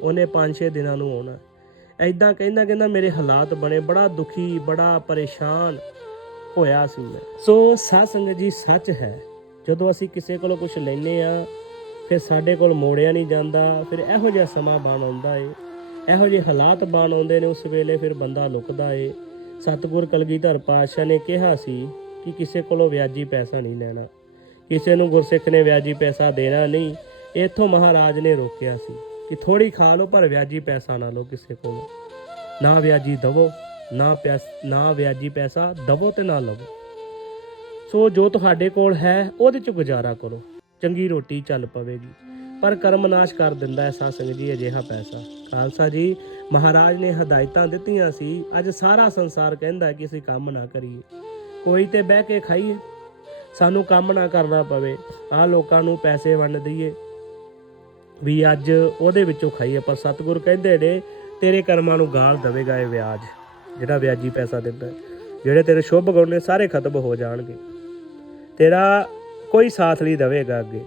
Speaker 1: ਉਹਨੇ 5-6 ਦਿਨਾਂ ਨੂੰ ਆਉਣਾ। ਐਦਾਂ ਕਹਿੰਦਾ ਕਹਿੰਦਾ ਮੇਰੇ ਹਾਲਾਤ ਬਣੇ, ਬੜਾ ਦੁਖੀ, ਬੜਾ ਪਰੇਸ਼ਾਨ ਹੋਇਆ ਸੀ ਮੈਂ। ਸੋ ਸਾਧ ਸੰਗਤ ਜੀ, ਸੱਚ ਹੈ। ਜਦੋਂ ਅਸੀਂ ਕਿਸੇ ਕੋਲੋਂ ਕੁਝ ਲੈਨੇ ਆ ਫਿਰ ਸਾਡੇ ਕੋਲ ਮੋੜਿਆ ਨਹੀਂ ਜਾਂਦਾ, ਫਿਰ ਇਹੋ ਜਿਹਾ ਸਮਾਂ ਬਣ ਆਉਂਦਾ ਏ। ਇਹੋ ਜਿਹੇ ਹਾਲਾਤ ਬਣ ਆਉਂਦੇ ਨੇ ਉਸ ਵੇਲੇ, ਫਿਰ ਬੰਦਾ ਲੁਕਦਾ ਏ। ਸਤਿਗੁਰ ਕਲਗੀਧਰ ਪਾਤਸ਼ਾਹ ਨੇ ਕਿਹਾ ਸੀ ਕਿ ਕਿਸੇ ਕੋਲੋਂ ਵਿਆਜੀ ਪੈਸਾ ਨਹੀਂ ਲੈਣਾ। ਕਿਸੇ ਨੂੰ ਗੁਰਸਿੱਖ ਨੇ ਵਿਆਜੀ ਪੈਸਾ ਦੇਣਾ ਨਹੀਂ, ਇੱਥੋਂ ਮਹਾਰਾਜ ਨੇ ਰੋਕਿਆ ਸੀ। ਕਿ ਥੋੜੀ ਖਾ ਲਓ, ਪਰ ਵਿਆਜੀ ਪੈਸਾ ਨਾ ਲਓ ਕਿਸੇ ਕੋਲ। ਨਾ ਵਿਆਜੀ ਦਵੋ, ਨਾ ਪੈਸ, ਨਾ ਵਿਆਜੀ ਪੈਸਾ ਦਵੋ ਤੇ ਨਾ ਲਵੋ। ਸੋ ਜੋ ਤੁਹਾਡੇ ਕੋਲ ਹੈ, ਉਹਦੇ ਚ ਗੁਜ਼ਾਰਾ ਕਰੋ। ਚੰਗੀ ਰੋਟੀ ਚੱਲ ਪਵੇਗੀ, ਪਰ ਕਰਮ ਨਾਸ਼ ਕਰ ਦਿੰਦਾ ਹੈ ਸਾਧ ਜੀ, ਅਜਿਹਾ ਪੈਸਾ। ਖਾਲਸਾ ਜੀ, ਮਹਾਰਾਜ ਨੇ ਹਦਾਇਤਾਂ ਦਿੱਤੀਆਂ ਸੀ, ਅੱਜ ਸਾਰਾ ਸੰਸਾਰ ਕਹਿੰਦਾ ਕਿ ਅਸੀਂ ਕੰਮ ਨਾ ਕਰੀਏ। ਕੋਈ ਤੇ ਬਹਿ ਕੇ ਖਾਈਏ, ਸਾਨੂੰ ਕੰਮ ਨਾ ਕਰਨਾ ਪਵੇ। ਆ ਲੋਕਾਂ ਨੂੰ ਪੈਸੇ ਵੰਡ ਦਈਏ। ਵੀ ਅੱਜ ਉਹਦੇ ਵਿੱਚੋਂ ਖਾਈਏ ਪਰ ਸਤਿਗੁਰ ਕਹਿੰਦੇ ਨੇ, ਤੇਰੇ ਕਰਮਾਂ ਨੂੰ ਗਾਲ ਦੇਵੇਗਾ ਇਹ ਵਿਆਜ, ਜਿਹੜਾ ਵਿਆਜੀ ਪੈਸਾ ਦਿੰਦਾ ਜਿਹੜੇ ਤੇਰੇ ਸ਼ੁਭ ਗੁਣ ਨੇ, ਸਾਰੇ ਖਤਮ ਹੋ ਜਾਣਗੇ। ਤੇਰਾ ਕੋਈ ਸਾਥ ਨਹੀਂ ਦੇਵੇਗਾ ਅੱਗੇ।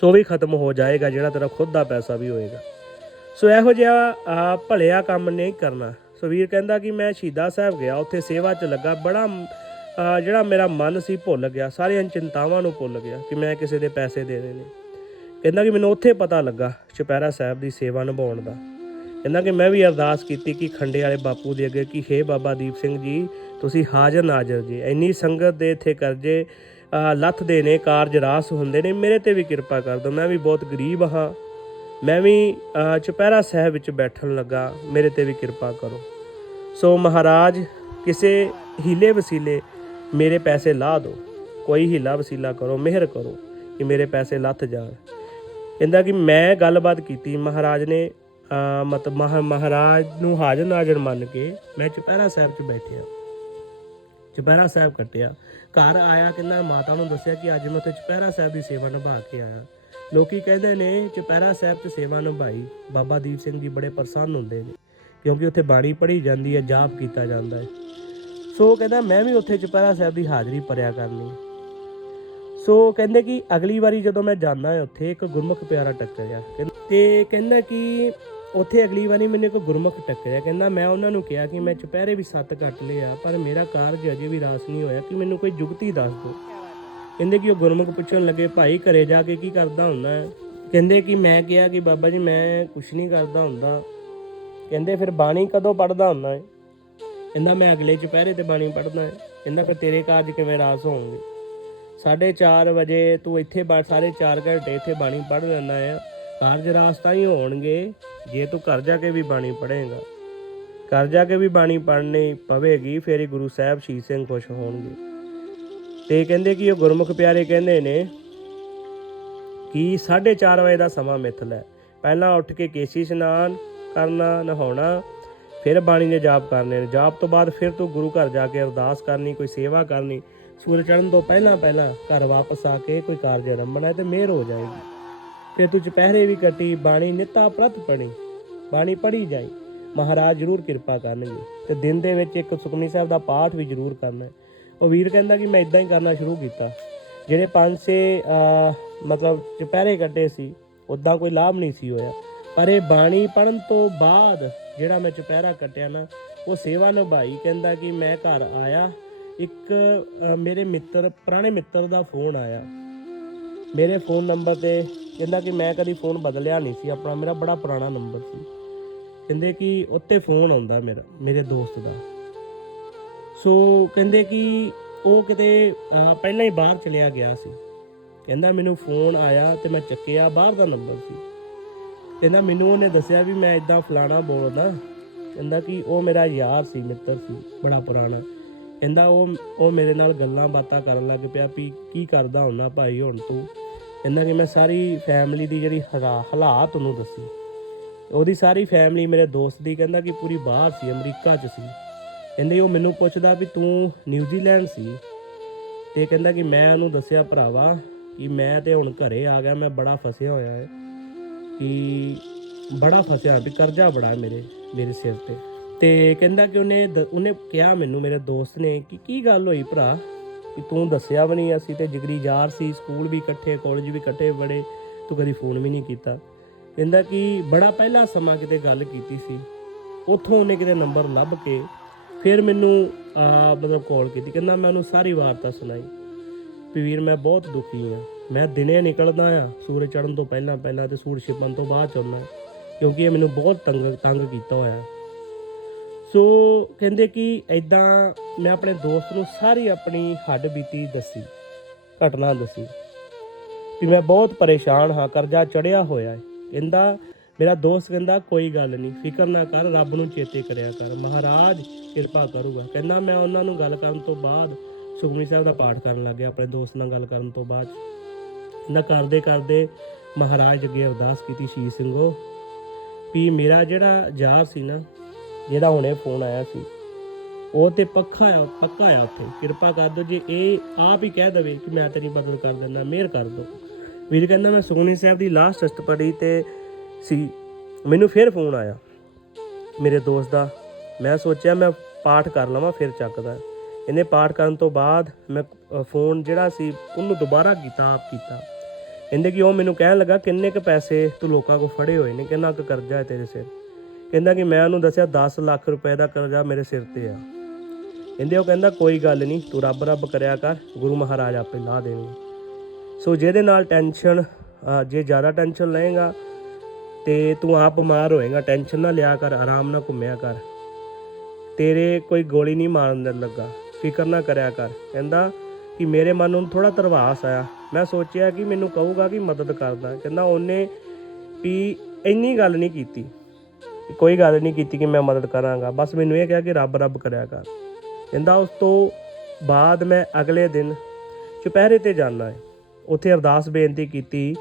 Speaker 1: ਸੋ ਵੀ ਖਤਮ ਹੋ ਜਾਏਗਾ, ਜਿਹੜਾ ਤੇਰਾ ਖੁਦ ਦਾ ਪੈਸਾ ਵੀ ਹੋਏਗਾ। ਸੋ ਇਹੋ ਜਿਹਾ ਭਲਿਆ ਕੰਮ ਨਹੀਂ ਕਰਨਾ। ਸੋ ਵੀਰ ਕਹਿੰਦਾ ਕਿ ਮੈਂ ਸ਼ਹੀਦਾ ਸਾਹਿਬ ਗਿਆ, ਉੱਥੇ ਸੇਵਾ 'ਚ ਲੱਗਾ। ਬੜਾ ਜਿਹੜਾ ਮੇਰਾ ਮਨ ਸੀ ਭੁੱਲ ਗਿਆ। ਸਾਰੀਆਂ ਚਿੰਤਾਵਾਂ ਨੂੰ ਭੁੱਲ ਗਿਆ ਕਿ ਮੈਂ ਕਿਸੇ ਦੇ ਪੈਸੇ ਦੇਣੇ ਨੇ। ਕਹਿੰਦਾ ਕਿ ਮੈਨੂੰ ਉੱਥੇ ਪਤਾ ਲੱਗਾ ਚੁਪਹਿਰਾ ਸਾਹਿਬ ਦੀ ਸੇਵਾ ਨਿਭਾਉਣ ਦਾ। ਕਹਿੰਦਾ ਕਿ ਮੈਂ ਵੀ ਅਰਦਾਸ ਕੀਤੀ ਕਿ ਖੰਡੇ ਵਾਲੇ ਬਾਪੂ ਦੇ ਅੱਗੇ ਕਿ ਹੇ ਬਾਬਾ ਦੀਪ ਸਿੰਘ ਜੀ ਤੁਸੀਂ ਹਾਜ਼ਰ ਨਾਜ਼ਰ ਜੀ। ਇੰਨੀ ਸੰਗਤ ਦੇ ਇੱਥੇ ਕਰਜੇ ਅ, ਲੱਥਦੇ ਨੇ ਕਾਰਜ ਰਾਸ ਹੁੰਦੇ ਨੇ ਮੇਰੇ ਤੇ ਵੀ ਕਿਰਪਾ ਕਰ ਦਿਓ ਮੈਂ ਵੀ ਬਹੁਤ ਗਰੀਬ ਹਾਂ। ਮੈਂ ਵੀ ਚੁਪਹਿਰਾ ਸਾਹਿਬ ਵਿੱਚ ਬੈਠਣ ਲੱਗਾ ਮੇਰੇ ਤੇ ਵੀ ਕਿਰਪਾ ਕਰੋ। ਸੋ ਮਹਾਰਾਜ ਕਿਸੇ ਹੀਲੇ ਵਸੀਲੇ ਮੇਰੇ ਪੈਸੇ ਲਾ ਦਿਓ ਕੋਈ ਹੀਲਾ ਵਸੀਲਾ ਕਰੋ ਮਿਹਰ ਕਰੋ ਕਿ ਮੇਰੇ ਪੈਸੇ ਲੱਥ ਜਾਣ। ਕਹਿੰਦਾ ਕਿ ਮੈਂ ਗੱਲਬਾਤ ਕੀਤੀ, ਮਹਾਰਾਜ ਨੇ ਮਤਲਬ ਮਹਾ- ਮਹਾਰਾਜ ਨੂੰ ਹਾਜ਼ਰ ਨਾਜ਼ਰ ਮੰਨ ਕੇ ਮੈਂ ਚੁਪਹਿਰਾ ਸਾਹਿਬ 'ਚ ਬੈਠਿਆ। ਚੁਪਹਿਰਾ ਸਾਹਿਬ ਕੱਟਿਆ। ਘਰ ਆਇਆ ਕਹਿੰਦਾ ਮਾਤਾ ਨੂੰ ਦੱਸਿਆ ਕਿ ਅੱਜ ਮੈਂ ਉੱਥੇ ਚੁਪਹਿਰਾ ਸਾਹਿਬ ਦੀ ਸੇਵਾ ਨਿਭਾ ਕੇ ਆਇਆ। ਲੋਕੀ ਕਹਿੰਦੇ ਨੇ, ਚੁਪਹਿਰਾ ਸਾਹਿਬ 'ਚ ਸੇਵਾ ਨਿਭਾਈ। ਬਾਬਾ ਦੀਪ ਸਿੰਘ ਜੀ ਬੜੇ ਪ੍ਰਸੰਨ ਹੁੰਦੇ ਨੇ, ਕਿਉਂਕਿ ਉੱਥੇ ਬਾਣੀ ਪੜ੍ਹੀ ਜਾਂਦੀ ਹੈ, ਜਾਪ ਕੀਤਾ ਜਾਂਦਾ ਹੈ। ਸੋ ਕਹਿੰਦਾ, ਮੈਂ ਵੀ ਉੱਥੇ ਚੁਪਹਿਰਾ ਸਾਹਿਬ ਦੀ ਹਾਜ਼ਰੀ ਭਰਿਆ ਕਰਨੀ। ਸੋ ਕਹਿੰਦੇ ਕਿ ਅਗਲੀ ਵਾਰੀ ਜਦੋਂ ਮੈਂ ਜਾਂਦਾ ਹਾਂ ਉੱਥੇ, ਇੱਕ ਗੁਰਮੁਖ ਪਿਆਰਾ ਟੱਕਰਿਆ। ਕਹਿੰਦੇ- ਤੇ ਕਹਿੰਦਾ ਕਿ ਉੱਥੇ ਅਗਲੀ ਵਾਰੀ ਮੈਨੂੰ ਇੱਕ ਗੁਰਮੁਖ ਟੱਕਰਿਆ। ਕਹਿੰਦਾ, ਮੈਂ ਉਹਨਾਂ ਨੂੰ ਕਿਹਾ ਕਿ ਮੈਂ ਚੁਪਹਿਰੇ ਵੀ ਸੱਤ ਕੱਟ ਲਿਆ, ਪਰ ਮੇਰਾ ਕਾਰਜ ਅਜੇ ਵੀ ਰਾਸ ਨਹੀਂ ਹੋਇਆ ਕਿ ਮੈਨੂੰ ਕੋਈ ਜੁਗਤੀ ਦੱਸ ਦਿਓ। ਕਹਿੰਦੇ ਕਿ ਉਹ ਗੁਰਮੁਖ ਪੁੱਛਣ ਲੱਗੇ, ਭਾਈ, ਘਰੇ ਜਾ ਕੇ ਕੀ ਕਰਦਾ ਹੁੰਦਾ ਹੈ? ਕਹਿੰਦੇ ਕਿ ਮੈਂ ਕਿਹਾ ਕਿ, ਬਾਬਾ ਜੀ, ਮੈਂ ਕੁਛ ਨਹੀਂ ਕਰਦਾ ਹੁੰਦਾ। ਕਹਿੰਦੇ, ਫਿਰ ਬਾਣੀ ਕਦੋਂ ਪੜਦਾ ਹੁੰਦਾ ਹੈ ਕਹਿੰਦਾ, ਮੈਂ ਅਗਲੇ ਚੁਪਹਿਰੇ ਤੇ ਬਾਣੀ ਪੜਦਾ ਹੈ ਕਹਿੰਦਾ, ਫਿਰ ਤੇਰੇ ਕਾਰਜ ਕਿਵੇਂ ਰਾਸ ਹੋਣਗੇ? 4:30 ਵਜੇ ਤੂੰ ਇੱਥੇ ਬਾ, ਸਾਰੇ 4 ਘੰਟੇ ਇੱਥੇ ਬਾਣੀ ਪੜ ਲੈਣਾ ਆ। ਕਾਰਜ ਰਾਸ ਤਾਂ ਹੀ ਹੋਣਗੇ, ਜੇ ਤੂੰ ਘਰ ਜਾ ਕੇ ਵੀ ਬਾਣੀ ਪੜ੍ਹੇਗਾ। ਘਰ ਜਾ ਕੇ ਵੀ ਬਾਣੀ ਪੜ੍ਹਨੀ ਪਵੇਗੀ, ਫਿਰ ਹੀ ਗੁਰੂ ਸਾਹਿਬ ਸ਼ੀਸ਼ ਸਿੰਘ ਖੁਸ਼ ਹੋਣਗੇ। ਤੇ ਕਹਿੰਦੇ ਕਿ ਉਹ ਗੁਰਮੁਖ ਪਿਆਰੇ ਕਹਿੰਦੇ ਨੇ ਕਿ 4:30 ਵਜੇ ਦਾ ਸਮਾਂ ਮਿੱਥ ਹੈ। ਪਹਿਲਾਂ ਉੱਠ ਕੇ ਕੇਸੀ ਇਸ਼ਨਾਨ ਕਰਨਾ, ਨਹਾਉਣਾ, ਫਿਰ ਬਾਣੀ ਦੇ ਜਾਪ ਕਰਨੇ ਨੇ। ਜਾਪ ਤੋਂ ਬਾਅਦ ਫਿਰ ਤੂੰ ਗੁਰੂ ਘਰ ਜਾ ਕੇ ਅਰਦਾਸ ਕਰਨੀ, ਕੋਈ ਸੇਵਾ ਕਰਨੀ। ਸੂਰਜ ਚੜ੍ਹਨ ਤੋਂ ਪਹਿਲਾਂ ਪਹਿਲਾਂ ਘਰ ਵਾਪਸ ਆ ਕੇ ਕੋਈ ਕਾਰਜ ਆਰੰਭਣਾ ਹੈ ਤੇ ਮਿਹਰ ਹੋ ਜਾਏਗੀ। ਫਿਰ ਤੂੰ ਚੁਪਹਿਰੇ ਵੀ ਕੱਟੀ, ਬਾਣੀ ਨਿੱਤਾ ਪ੍ਰਤ ਪੜੀ ਬਾਣੀ ਪੜੀ ਜਾਈ। ਮਹਾਰਾਜ ਜ਼ਰੂਰ ਕਿਰਪਾ ਕਰਨਗੇ ਤੇ ਦਿਨ ਦੇ ਵਿੱਚ ਇੱਕ ਸੁਖਮਨੀ ਸਾਹਿਬ ਦਾ ਪਾਠ ਵੀ ਜ਼ਰੂਰ ਕਰਨਾ ਹੈ। ਉਹ ਵੀਰ ਕਹਿੰਦਾ ਕਿ ਮੈਂ ਇਦਾਂ ਹੀ ਕਰਨਾ ਸ਼ੁਰੂ ਕੀਤਾ। ਜਿਹੜੇ ਪੰਜ ਛੇ ਮਤਲਬ ਚੁਪਹਿਰੇ ਕੱਟੇ ਸੀ ਉਦਾਂ ਕੋਈ ਲਾਭ ਨਹੀਂ ਸੀ ਹੋਇਆ। ਪਰ ਇਹ ਬਾਣੀ ਪੜਨ ਤੋਂ ਬਾਅਦ ਜਿਹੜਾ ਮੈਂ ਚੁਪਹਿਰਾ ਕੱਟਿਆ ਨਾ, ਉਹ ਸੇਵਾ ਨਿਭਾਈ ਕਹਿੰਦਾ ਕਿ ਮੈਂ ਘਰ ਆਇਆ ਇੱਕ ਮੇਰੇ ਮਿੱਤਰ, ਪੁਰਾਣੇ ਮਿੱਤਰ ਦਾ ਫੋਨ ਆਇਆ। ਮੇਰੇ ਫੋਨ ਨੰਬਰ ਤੇ ਕਹਿੰਦਾ ਕਿ ਮੈਂ ਕਦੀ ਫੋਨ ਬਦਲਿਆ ਨਹੀਂ ਸੀ, ਆਪਣਾ ਮੇਰਾ ਬੜਾ ਪੁਰਾਣਾ ਨੰਬਰ ਸੀ। ਕਹਿੰਦੇ ਕਿ ਉੱਤੇ ਫੋਨ ਆਉਂਦਾ ਮੇਰਾ, ਮੇਰੇ ਦੋਸਤ ਦਾ। ਸੋ ਕਹਿੰਦੇ ਕਿ ਉਹ ਕਿਤੇ ਪਹਿਲਾਂ ਹੀ ਬਾਹਰ ਚਲਿਆ ਗਿਆ ਸੀ। ਕਹਿੰਦਾ ਮੈਨੂੰ ਫੋਨ ਆਇਆ ਤੇ ਮੈਂ ਚੱਕਿਆ, ਬਾਹਰ ਦਾ ਨੰਬਰ ਸੀ। ਕਹਿੰਦਾ ਮੈਨੂੰ ਉਹਨੇ ਦੱਸਿਆ ਵੀ ਮੈਂ ਇਦਾਂ ਫਲਾਣਾ ਬੋਲਦਾ। ਕਹਿੰਦਾ ਕਿ ਉਹ ਮੇਰਾ ਯਾਰ ਸੀ, ਮਿੱਤਰ ਸੀ, ਬੜਾ ਪੁਰਾਣਾ। ਕਹਿੰਦਾ ਉਹ ਉਹ ਮੇਰੇ ਨਾਲ ਗੱਲਾਂ ਬਾਤਾਂ ਕਰਨ ਲੱਗ ਪਿਆ ਵੀ ਕੀ ਕਰਦਾ ਹੁੰਨਾ ਭਾਈ ਹੁਣ ਤੂੰ? ਕਹਿੰਦਾ ਕਿ ਮੈਂ ਸਾਰੀ ਫੈਮਿਲੀ ਦੀ ਜਿਹੜੀ ਹਾਲਾ- ਹਾਲਾਤ ਉਹਨੂੰ ਦੱਸੀ। ਉਹਦੀ ਸਾਰੀ ਫੈਮਿਲੀ ਮੇਰੇ ਦੋਸਤ ਦੀ ਕਹਿੰਦਾ ਕਿ ਪੂਰੀ ਬਾਹਰ ਸੀ, ਅਮਰੀਕਾ 'ਚ ਸੀ। ਕਹਿੰਦੇ ਉਹ ਮੈਨੂੰ ਪੁੱਛਦਾ ਵੀ ਤੂੰ ਨਿਊਜ਼ੀਲੈਂਡ ਸੀ? ਤੇ ਕਹਿੰਦਾ ਕਿ ਮੈਂ ਉਹਨੂੰ ਦੱਸਿਆ ਭਰਾਵਾ ਕਿ ਮੈਂ ਤੇ ਹੁਣ ਘਰੇ ਆ ਗਿਆ, ਮੈਂ ਬੜਾ ਫਸਿਆ ਹੋਇਆ ਹੈ। ਕਿ ਬੜਾ ਫਸਿਆ ਵੀ ਕਰਜ਼ਾ ਬੜਾ ਮੇਰੇ ਮੇਰੇ ਸਿਰ ਤੇ। ਤੇ ਕਹਿੰਦਾ ਕਿ ਉਹਨੇ ਦ- ਉਹਨੇ ਕਿਹਾ ਮੈਨੂੰ, ਮੇਰੇ ਦੋਸਤ ਨੇ ਕਿ ਕੀ ਗੱਲ ਹੋਈ ਭਰਾ? ਕਿ ਤੂੰ ਦੱਸਿਆ ਵੀ ਨਹੀਂ ਅਸੀਂ ਤੇ ਜਿਗਰੀ ਯਾਰ ਸੀ, ਸਕੂਲ ਵੀ ਇਕੱਠੇ ਕਾਲਜ ਵੀ ਇਕੱਠੇ ਬੜੇ, ਤੂੰ ਕਦੀ ਫੋਨ ਵੀ ਨਹੀਂ ਕੀਤਾ। ਕਹਿੰਦਾ ਕਿ ਬੜਾ ਪਹਿਲਾ ਸਮਾਂ ਕਿਤੇ ਗੱਲ ਕੀਤੀ ਸੀ। ਉੱਥੋਂ ਉਹਨੇ ਕਿਤੇ ਨੰਬਰ ਲੱਭ ਕੇ ਫਿਰ ਮੈਨੂੰ, ਆ, ਮਤਲਬ ਕਾਲ ਕੀਤੀ। ਕਹਿੰਦਾ ਮੈਂ ਉਹਨੂੰ ਸਾਰੀ ਵਾਰਤਾ ਸੁਣਾਈ। ਵੀ ਵੀਰ, ਮੈਂ ਬਹੁਤ ਦੁਖੀ ਹਾਂ। ਮੈਂ ਦਿਨੇ ਨਿਕਲਦਾ ਆ ਸੂਰਜ ਚੜ੍ਹਨ ਤੋਂ ਪਹਿਲਾਂ ਪਹਿਲਾਂ ਤੇ ਸੂਰਜ ਛਿਪਣ ਤੋਂ ਬਾਅਦ ਚਾਹੁੰਦਾ ਕਿਉਂਕਿ ਇਹ ਮੈਨੂੰ ਬਹੁਤ ਤੰਗ ਤੰਗ ਕੀਤਾ ਹੋਇਆ। ਸੋ ਕਹਿੰਦੇ ਕਿ ਐਦਾਂ ਮੈਂ ਆਪਣੇ ਦੋਸਤ ਨੂੰ ਸਾਰੀ ਆਪਣੀ ਹੱਡ ਬੀਤੀ ਦੱਸੀ, ਘਟਨਾ ਦੱਸੀ। ਵੀ ਮੈਂ ਬਹੁਤ ਪਰੇਸ਼ਾਨ ਹਾਂ, ਕਰਜ਼ਾ ਚੜਿਆ ਹੋਇਆ ਹੈ। ਕਹਿੰਦਾ, ਮੇਰਾ ਦੋਸਤ ਕਹਿੰਦਾ, ਕੋਈ ਗੱਲ ਨਹੀਂ, ਫਿਕਰ ਨਾ ਕਰ, ਰੱਬ ਨੂੰ ਚੇਤੇ ਕਰਿਆ ਕਰ, ਮਹਾਰਾਜ ਕਿਰਪਾ ਕਰੂਗਾ। ਕਹਿੰਦਾ, ਮੈਂ ਉਹਨਾਂ ਨੂੰ ਗੱਲ ਕਰਨ ਤੋਂ ਬਾਅਦ ਸੁਖਮਨੀ ਸਾਹਿਬ ਦਾ ਪਾਠ ਕਰਨ ਲੱਗਿਆ ਆਪਣੇ ਦੋਸਤ ਨਾਲ ਗੱਲ ਕਰਨ ਤੋਂ ਬਾਅਦ। ਨਾ ਕਰਦੇ ਕਰਦੇ ਮਹਾਰਾਜ ਅੱਗੇ ਅਰਦਾਸ ਕੀਤੀ ਸ਼ੀਸ਼ ਸਿੰਘੋ, ਵੀ ਮੇਰਾ ਜਿਹੜਾ ਯਾਰ ਸੀ ਨਾ ਜਿਹਦਾ ਹੁਣੇ ਫੋਨ ਆਇਆ ਸੀ। ਉਹ ਤੇ ਪੱਖਾ ਆ, ਪੱਕਾ ਆ ਉੱਥੇ। ਕਿਰਪਾ ਕਰ ਦਿਓ ਜੇ ਇਹ ਆਪ ਹੀ ਕਹਿ ਦਵੇ ਕਿ ਮੈਂ ਤੇਰੀ ਮਦਦ ਕਰ ਦਿੰਦਾ, ਮਿਹਰ ਕਰ ਦਿਓ। ਵੀਰ ਕਹਿੰਦਾ, ਮੈਂ ਸੁਖਮਨੀ ਸਾਹਿਬ ਦੀ ਲਾਸਟ ਅਸਤ ਪੜ੍ਹੀ ਤੇ ਸੀ। ਮੈਨੂੰ ਫਿਰ ਫੋਨ ਆਇਆ। ਮੇਰੇ ਦੋਸਤ ਦਾ। ਮੈਂ ਸੋਚਿਆ ਮੈਂ ਪਾਠ ਕਰ ਲਵਾਂ, ਫਿਰ ਚੱਕਦਾ। ਇਹਨੇ ਪਾਠ ਕਰਨ ਤੋਂ ਬਾਅਦ ਮੈਂ ਫੋਨ ਜਿਹੜਾ ਸੀ, ਉਹਨੂੰ ਦੁਬਾਰਾ ਕੀਤਾ, ਆਪ ਕੀਤਾ। ਕਹਿੰਦੇ ਕਿ ਉਹ ਮੈਨੂੰ ਕਹਿਣ ਲੱਗਾ, ਕਿੰਨੇ ਕ ਪੈਸੇ ਤੂੰ ਲੋਕਾਂ ਕੋਲ ਫੜੇ ਹੋਏ ਨੇ, ਕਿੰਨਾ ਕੁ ਕਰਜ਼ਾ ਹੈ ਤੇਰੇ ਸਿਰ? ਕਹਿੰਦਾ ਕਿ ਮੈਂ ਉਹਨੂੰ ਦੱਸਿਆ 10 ਲੱਖ ਰੁਪਏ ਦਾ ਕਰਜ਼ਾ ਮੇਰੇ ਸਿਰ ਤੇ ਆ। ਕਹਿੰਦੇ ਉਹ ਕਹਿੰਦਾ, ਕੋਈ ਗੱਲ ਨਹੀਂ, ਤੂੰ ਰੱਬ ਰੱਬ ਕਰਿਆ ਕਰ, ਗੁਰੂ ਮਹਾਰਾਜ ਆਪੇ ਲਾ ਦੇਣਗੇ। ਸੋ ਜਿਹਦੇ ਨਾਲ ਟੈਨਸ਼ਨ ਜੇ ਜ਼ਿਆਦਾ ਟੈਨਸ਼ਨ ਲਏਗਾ ਤੇ ਤੂੰ ਆਪ ਬਿਮਾਰ ਹੋਏਗਾ ਟੈਨਸ਼ਨ ਨਾ ਲਿਆ ਕਰ, ਆਰਾਮ ਨਾਲ ਘੁੰਮਿਆ ਕਰ। ਤੇਰੇ ਕੋਈ ਗੋਲੀ ਨਹੀਂ ਮਾਰਨ ਦੇ ਲੱਗਾ, ਫਿਕਰ ਨਾ ਕਰਿਆ ਕਰ। ਕਹਿੰਦਾ ਕਿ ਮੇਰੇ ਮਨ ਨੂੰ ਥੋੜਾ ਤਰਵਾਸ ਆਇਆ। ਮੈਂ ਸੋਚਿਆ ਕਿ ਮੈਨੂੰ ਕਹੂਗਾ ਕਿ ਮਦਦ ਕਰਦਾ। ਕਹਿੰਦਾ ਉਹਨੇ ਵੀ ਇੰਨੀ ਗੱਲ ਨਹੀਂ ਕੀਤੀ। ਕੋਈ ਗੱਲ ਨਹੀਂ ਕੀਤੀ ਕਿ ਮੈਂ ਮਦਦ ਕਰਾਂਗਾ। ਬਸ ਮੈਨੂੰ ਇਹ ਕਿਹਾ ਕਿ ਰੱਬ ਰੱਬ ਕਰਿਆ ਕਰ। ਕਹਿੰਦਾ ਉਸ ਤੋਂ ਬਾਅਦ ਮੈਂ ਅਗਲੇ ਦਿਨ ਚੁਪਹਿਰੇ ਤੇ ਜਾਣਾ ਹੈ ਉੱਥੇ ਅਰਦਾਸ ਬੇਨਤੀ ਕੀਤੀ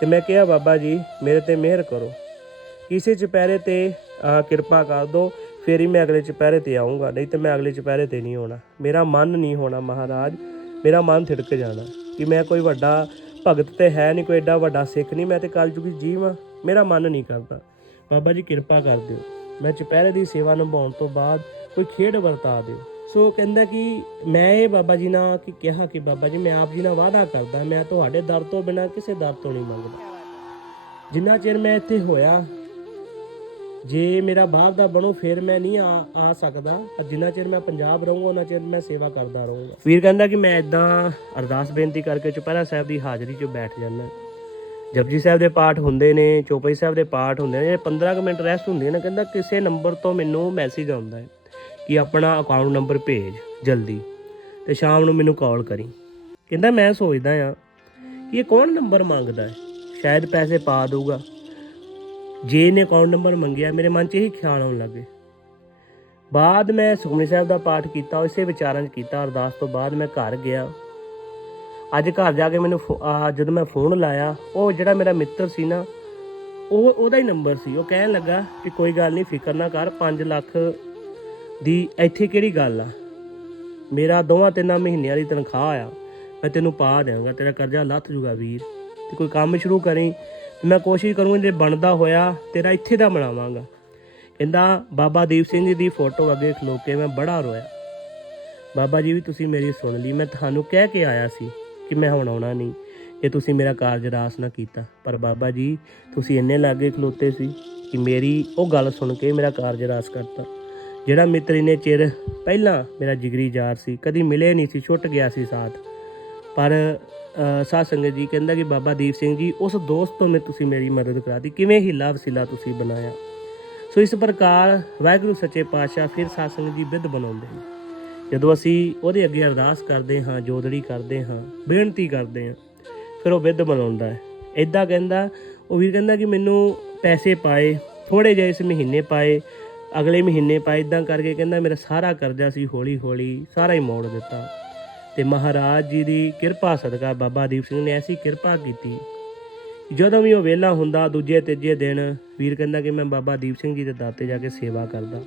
Speaker 1: ਤੇ ਮੈਂ ਕਿਹਾ, ਬਾਬਾ ਜੀ, ਮੇਰੇ ਤੇ ਮਿਹਰ ਕਰੋ। ਕਿਸੇ ਚੁਪਹਿਰੇ ਤੇ ਕਿਰਪਾ ਕਰ ਦਿਓ ਫਿਰ ਹੀ ਮੈਂ ਅਗਲੇ ਚੁਪਹਿਰੇ ਤੇ ਆਉਂਗਾ ਨਹੀਂ ਤੇ ਮੈਂ ਅਗਲੇ ਚੁਪਹਿਰੇ ਤੇ ਨਹੀਂ ਹੋਣਾ ਮੇਰਾ ਮਨ ਨਹੀਂ ਹੋਣਾ, ਮਹਾਰਾਜ। ਮੇਰਾ ਮਨ ਥਿੜਕ ਜਾਣਾ ਕਿ ਮੈਂ ਕੋਈ ਵੱਡਾ ਭਗਤ ਤੇ ਹੈ ਨਹੀਂ, ਕੋਈ ਐਡਾ ਵੱਡਾ ਸਿੱਖ ਨਹੀਂ, ਮੈਂ ਤੇ ਕਲਯੁਗੀ ਜੀਵ ਹਾਂ। ਮੇਰਾ ਮਨ ਨਹੀਂ ਕਰਦਾ। ਬਾਬਾ ਜੀ ਕਿਰਪਾ ਕਰ ਦਿਓ। ਮੈਂ ਚੁਪਹਿਰੇ ਦੀ ਸੇਵਾ ਨਿਭਾਉਣ ਤੋਂ ਬਾਅਦ ਕੋਈ ਖੇਡ ਵਰਤਾ ਦਿਓ। ਸੋ ਕਹਿੰਦਾ ਕਿ ਮੈਂ ਇਹ ਬਾਬਾ ਜੀ ਨਾਲ ਕਿ ਕਿਹਾ ਕਿ ਬਾਬਾ ਜੀ, ਮੈਂ ਆਪ ਜੀ ਨਾਲ ਵਾਅਦਾ ਕਰਦਾ, ਮੈਂ ਤੁਹਾਡੇ ਦਰ ਤੋਂ ਬਿਨਾ ਕਿਸੇ ਦਰ ਤੋਂ ਨਹੀਂ ਮੰਗਦਾ। ਜਿੰਨਾ ਚਿਰ ਮੈਂ ਇੱਥੇ ਹੋਇਆ, ਜੇ ਮੇਰਾ ਬਾਹਰ ਦਾ ਬਣੋ, ਫਿਰ ਮੈਂ ਨਹੀਂ ਆ ਆ ਸਕਦਾ। ਜਿੰਨਾ ਚਿਰ ਮੈਂ ਪੰਜਾਬ ਰਹੂੰਗਾ ਉਹਨਾਂ ਚਿਰ ਮੈਂ ਸੇਵਾ ਕਰਦਾ ਰਹੂੰਗਾ। ਵੀਰ ਕਹਿੰਦਾ ਕਿ ਮੈਂ ਇਦਾਂ ਅਰਦਾਸ ਬੇਨਤੀ ਕਰਕੇ ਚੁਪਹਿਰਾ ਸਾਹਿਬ ਦੀ ਹਾਜ਼ਰੀ 'ਚ ਬੈਠ ਜਾਂਦਾ। ਜਪਜੀ ਸਾਹਿਬ ਦੇ ਪਾਠ ਹੁੰਦੇ ਨੇ, ਚੌਪਈ ਸਾਹਿਬ ਦੇ ਪਾਠ ਹੁੰਦੇ ਨੇ 15 ਕੁ ਮਿੰਟ ਰੈਸਟ ਹੁੰਦੀ ਹੈ ਨਾ, ਕਹਿੰਦਾ ਕਿਸੇ ਨੰਬਰ ਤੋਂ ਮੈਨੂੰ ਮੈਸੇਜ ਆਉਂਦਾ ਹੈ ਕਿ ਆਪਣਾ ਅਕਾਊਂਟ ਨੰਬਰ ਭੇਜ ਜਲਦੀ ਤੇ ਸ਼ਾਮ ਨੂੰ ਮੈਨੂੰ ਕਾਲ ਕਰੀ। ਕਹਿੰਦਾ ਮੈਂ ਸੋਚਦਾ ਆ ਕਿ ਇਹ ਕੌਣ ਨੰਬਰ ਮੰਗਦਾ ਹੈ? ਸ਼ਾਇਦ ਪੈਸੇ ਪਾ ਦਊਗਾ। ਜੇ ਇਹਨੇ ਅਕਾਊਂਟ ਨੰਬਰ ਮੰਗਿਆ, ਮੇਰੇ ਮਨ 'ਚ ਇਹੀ ਖਿਆਲ ਆਉਣ ਲੱਗੇ ਬਾਅਦ ਮੈਂ ਸੁਖਮਨੀ ਸਾਹਿਬ ਦਾ ਪਾਠ ਕੀਤਾ ਇਸੇ ਵਿਚਾਰਾਂ 'ਚ ਕੀਤਾ, ਅਰਦਾਸ ਤੋਂ ਬਾਅਦ ਮੈਂ ਘਰ ਗਿਆ। ਅੱਜ ਘਰ ਜਾ ਕੇ ਮੈਨੂੰ ਫੋ- ਜਦੋਂ ਮੈਂ ਫੋਨ ਲਾਇਆ, ਉਹ ਜਿਹੜਾ ਮੇਰਾ ਮਿੱਤਰ ਸੀ ਨਾ, ਉਹ ਉਹਦਾ ਹੀ ਨੰਬਰ ਸੀ। ਉਹ ਕਹਿਣ ਲੱਗਾ ਕਿ ਕੋਈ ਗੱਲ ਨਹੀਂ ਫਿਕਰ ਨਾ ਕਰ 5 ਲੱਖ ਦੀ ਇੱਥੇ ਕਿਹੜੀ ਗੱਲ ਆ? ਮੇਰਾ ਦੋਵਾਂ ਤਿੰਨਾਂ ਮਹੀਨਿਆਂ ਦੀ ਤਨਖਾਹ ਆ। ਮੈਂ ਤੈਨੂੰ ਪਾ ਦੇਵਾਂਗਾ ਤੇਰਾ ਕਰਜ਼ਾ ਲੱਥ ਜੂਗਾ ਵੀਰ। ਤੇ ਕੋਈ ਕੰਮ ਸ਼ੁਰੂ ਕਰੀ, ਮੈਂ ਕੋਸ਼ਿਸ਼ ਕਰੂੰਗਾ ਜੇ ਬਣਦਾ ਹੋਇਆ, ਤੇਰਾ ਇੱਥੇ ਦਾ ਬਣਾਵਾਂਗਾ। ਕਹਿੰਦਾ, ਬਾਬਾ ਦੀਪ ਸਿੰਘ ਜੀ ਦੀ ਫੋਟੋ ਅੱਗੇ ਖਲੋ ਕੇ ਮੈਂ ਬੜਾ ਰੋਇਆ। ਬਾਬਾ ਜੀ ਵੀ ਤੁਸੀਂ ਮੇਰੀ ਸੁਣ ਲਈ, ਮੈਂ ਤੁਹਾਨੂੰ ਕਹਿ ਕੇ ਆਇਆ ਸੀ। ਕਿ ਮੈਂ ਹੁਣ ਆਉਣਾ ਨਹੀਂ। ਜੇ ਤੁਸੀਂ ਮੇਰਾ ਕਾਰਜ ਰਾਸ ਨਾ ਕੀਤਾ। ਪਰ ਬਾਬਾ ਜੀ ਤੁਸੀਂ ਇੰਨੇ ਲਾਗੇ ਖਲੋਤੇ ਸੀ ਕਿ ਮੇਰੀ ਉਹ ਗੱਲ ਸੁਣ ਕੇ ਮੇਰਾ ਕਾਰਜ ਰਾਸ ਕਰਤਾ ਜਿਹੜਾ ਮਿੱਤਰ ਇੰਨੇ ਚਿਰ ਪਹਿਲਾਂ ਮੇਰਾ ਜਿਗਰੀ ਯਾਰ ਸੀ ਕਦੀ ਮਿਲੇ ਨਹੀਂ ਸੀ ਛੁੱਟ ਗਿਆ ਸੀ ਸਾਥ। ਪਰ ਅ, ਸਾਧ ਸੰਗਤ ਜੀ ਕਹਿੰਦਾ ਕਿ ਬਾਬਾ ਦੀਪ ਸਿੰਘ ਜੀ ਉਸ ਦੋਸਤ ਤੋਂ ਮੈਂ ਤੁਸੀਂ ਮੇਰੀ ਮਦਦ ਕਰਾਤੀ। ਕਿਵੇਂ ਹੀਲਾ ਵਸੀਲਾ ਤੁਸੀਂ ਬਣਾਇਆ? ਸੋ ਇਸ ਪ੍ਰਕਾਰ ਵਾਹਿਗੁਰੂ ਸੱਚੇ ਪਾਤਸ਼ਾਹ ਫਿਰ ਸਾਧ ਸੰਗਤ ਜੀ ਬਿੱਧ ਬਣਾਉਂਦੇ ਨੇ। ਜਦੋਂ ਅਸੀਂ ਉਹਦੇ ਅੱਗੇ ਅਰਦਾਸ ਕਰਦੇ ਹਾਂ ਜੋਦੜੀ ਕਰਦੇ ਹਾਂ, ਬੇਨਤੀ ਕਰਦੇ ਹਾਂ, ਫਿਰ ਉਹ ਬਿੱਧ ਬਣਾਉਂਦਾ ਹੈ। ਇਦਾਂ ਕਹਿੰਦਾ, ਉਹ ਵੀਰ ਕਹਿੰਦਾ ਕਿ ਮੈਨੂੰ ਪੈਸੇ ਪਾਏ ਥੋੜੇ ਜਿਹੇ ਇਸ ਮਹੀਨੇ ਪਾਏ, ਅਗਲੇ ਮਹੀਨੇ ਪਾਏ ਇਦਾਂ ਕਰਕੇ ਕਹਿੰਦਾ ਮੇਰਾ ਸਾਰਾ ਕਰਜ਼ਾ ਸੀ ਹੌਲੀ ਹੌਲੀ ਸਾਰਾ ਹੀ ਮੋੜ ਦਿੱਤਾ। ਤੇ ਮਹਾਰਾਜ ਜੀ ਦੀ ਕਿਰਪਾ ਸਦਕਾ ਬਾਬਾ ਦੀਪ ਸਿੰਘ ਨੇ ਐਸੀ ਕਿਰਪਾ ਕੀਤੀ। ਜਦੋਂ ਵੀ ਉਹ ਵਿਹਲਾ ਹੁੰਦਾ, ਦੂਜੇ ਤੀਜੇ ਦਿਨ ਵੀਰ ਕਹਿੰਦਾ ਕਿ ਮੈਂ ਬਾਬਾ ਦੀਪ ਸਿੰਘ ਜੀ ਦੇ ਦਾਤੇ ਜਾ ਕੇ ਸੇਵਾ ਕਰਦਾ।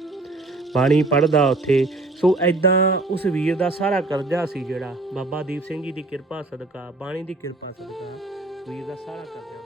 Speaker 1: ਬਾਣੀ ਪੜਦਾ ਉੱਥੇ। ਸੋ ਐਦਾਂ ਉਸ ਵੀਰ ਦਾ ਸਾਰਾ ਕਰਜ਼ਾ ਸੀ ਜਿਹੜਾ। ਬਾਬਾ ਦੀਪ ਸਿੰਘ ਜੀ ਦੀ ਕਿਰਪਾ ਸਦਕਾ, ਬਾਣੀ ਦੀ ਕਿਰਪਾ ਸਦਕਾ ਵੀਰ ਦਾ ਸਾਰਾ ਕਰਜ਼ਾ